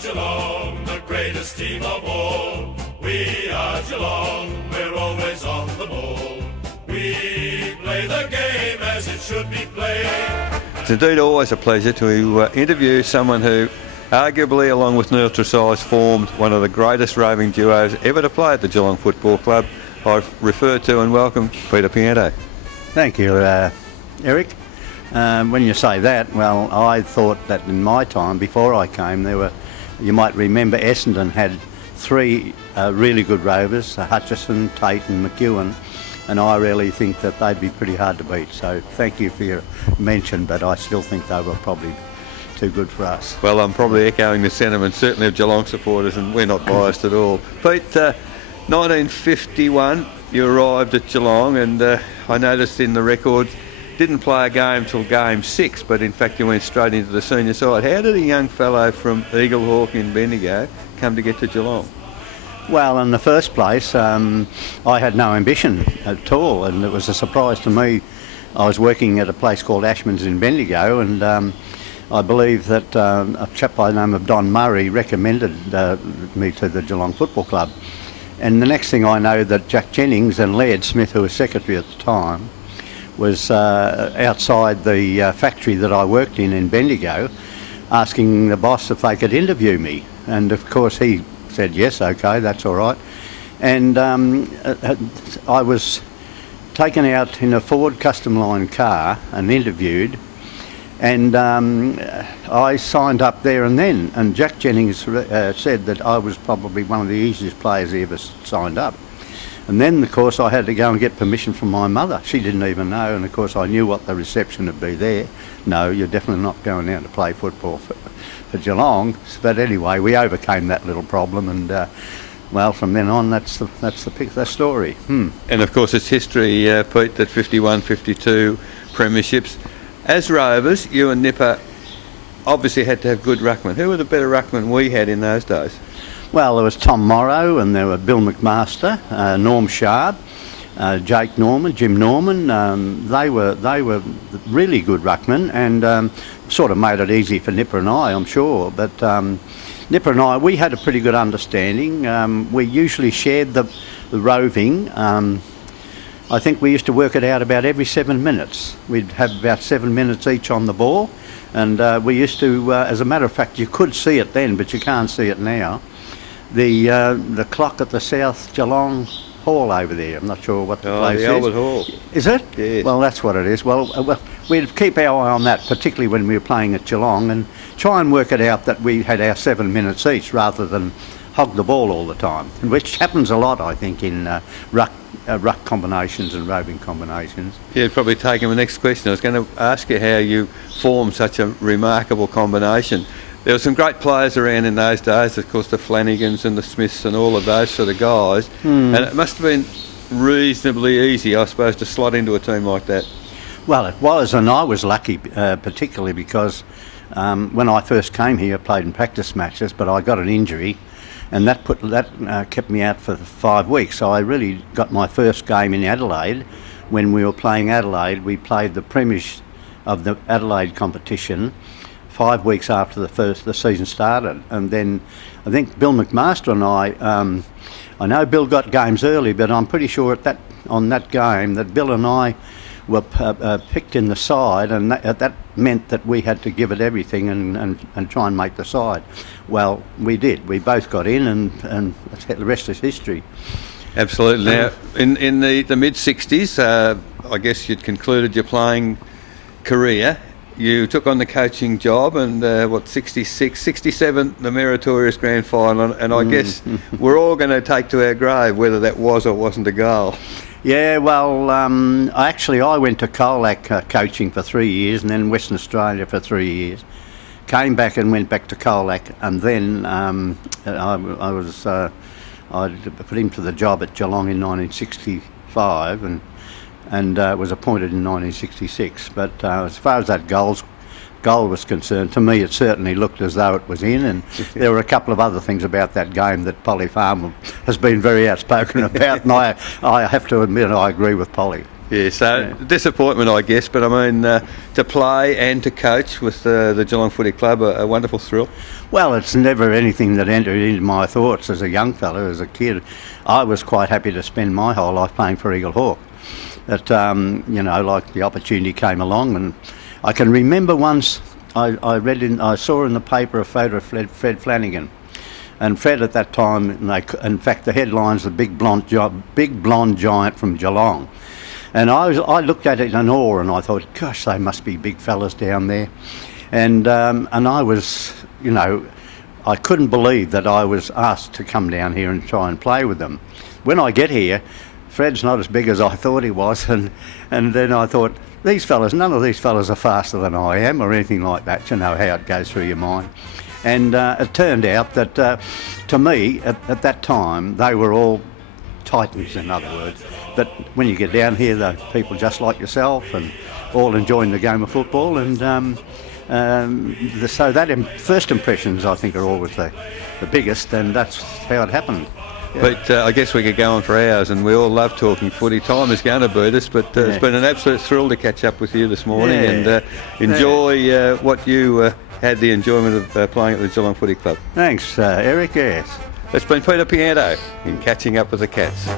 Geelong, the greatest team of all. We are Geelong, we're always on the ball. We play the game as it should be played. It's indeed always a pleasure to interview someone who, arguably along with Neil Tresize, formed one of the greatest roving duos ever to play at the Geelong Football Club. I refer to and welcome Peter Pianto. Thank you, Eric. When you say that, well, I thought that in my time, before I came, you might remember Essendon had three really good rovers, Hutchison, Tate and McEwen, and I really think that they'd be pretty hard to beat. So thank you for your mention, but I still think they were probably too good for us. Well, I'm probably echoing the sentiment, certainly of Geelong supporters, and we're not biased at all. Pete, 1951, you arrived at Geelong, and I noticed in the records, didn't play a game till game 6, but in fact you went straight into the senior side. How did a young fellow from Eaglehawk in Bendigo come to get to Geelong? Well, in the first place, I had no ambition at all, and it was a surprise to me. I was working at a place called Ashman's in Bendigo, and I believe that a chap by the name of Don Murray recommended me to the Geelong Football Club. And the next thing I know, that Jack Jennings and Laird Smith, who was secretary at the time, was outside the factory that I worked in Bendigo, asking the boss if they could interview me. And of course he said, yes, okay, that's all right. And I was taken out in a Ford Custom Line car and interviewed, and I signed up there and then. And Jack Jennings said that I was probably one of the easiest players he ever signed up. And then, of course, I had to go and get permission from my mother. She didn't even know, and of course I knew what the reception would be there. No, you're definitely not going out to play football for Geelong. But anyway, we overcame that little problem, and well, from then on, that's the story. And of course, it's history, Pete, that 51, 52 premierships. As rovers, you and Nipper obviously had to have good ruckmen. Who were the better ruckmen we had in those days? Well, there was Tom Morrow, and there were Bill McMaster, Norm Sharp, Jake Norman, Jim Norman. They were really good ruckmen, and sort of made it easy for Nipper and I, I'm sure. But Nipper and I, we had a pretty good understanding. We usually shared the roving. I think we used to work it out about every 7 minutes. We'd have about 7 minutes each on the ball, and we used to, as a matter of fact, you could see it then, but you can't see it now. The clock at the South Geelong Hall over there, I'm not sure what the place is. The Albert Hall. Is it? Yes. Well, that's what it is. Well, we'd keep our eye on that, particularly when we were playing at Geelong, and try and work it out that we had our 7 minutes each rather than hog the ball all the time, which happens a lot, I think, in ruck combinations and roving combinations. Yeah, probably taking the next question. I was going to ask you how you formed such a remarkable combination. There were some great players around in those days, of course, the Flanagans and the Smiths and all of those sort of guys. And it must have been reasonably easy, I suppose, to slot into a team like that. Well, it was, and I was lucky, particularly because when I first came here, I played in practice matches, but I got an injury, and that kept me out for 5 weeks. So I really got my first game in Adelaide. When we were playing Adelaide, we played the premiers of the Adelaide competition 5 weeks after the season started, and then I think Bill McMaster and I know Bill got games early, but I'm pretty sure on that game that Bill and I were picked in the side, and that meant that we had to give it everything and try and make the side. Well, we did. We both got in, and the rest is history. Absolutely. Now, in the mid-60s, I guess you'd concluded your playing career. You took on the coaching job, and 66, 67, the meritorious grand final, and I guess we're all going to take to our grave whether that was or wasn't a goal. Yeah, well, I went to Colac coaching for 3 years, and then Western Australia for 3 years. Came back and went back to Colac, and then I put him to the job at Geelong in 1965, and was appointed in 1966. But as far as that goal was concerned, to me it certainly looked as though it was in, and there were a couple of other things about that game that Polly Farmer has been very outspoken about, and I have to admit I agree with Polly. Yeah, so disappointment, I guess, but I mean, to play and to coach with the Geelong Footy Club, a wonderful thrill. Well, it's never anything that entered into my thoughts as a young fella, as a kid. I was quite happy to spend my whole life playing for Eagle Hawk. That, like the opportunity came along, and I can remember once I saw in the paper a photo of Fred Flanagan. And Fred at that time, in fact, the headline's the big blonde giant from Geelong. And I looked at it in awe, and I thought, gosh, they must be big fellas down there. And I was, I couldn't believe that I was asked to come down here and try and play with them. When I get here, Fred's not as big as I thought he was, and then I thought, none of these fellas are faster than I am, or anything like that. You know how it goes through your mind. And it turned out that, to me, at that time, they were all titans, in other words. But when you get down here, they're people just like yourself and all enjoying the game of football. And so that first impressions, I think, are always the biggest, and that's how it happened. Yeah. But I guess we could go on for hours, and we all love talking footy. Time is going to beat us, but it's been an absolute thrill to catch up with you this morning and enjoy what you had the enjoyment of playing at the Geelong Footy Club. Thanks, Eric, yes. It's been Peter Pianto in Catching Up with the Cats.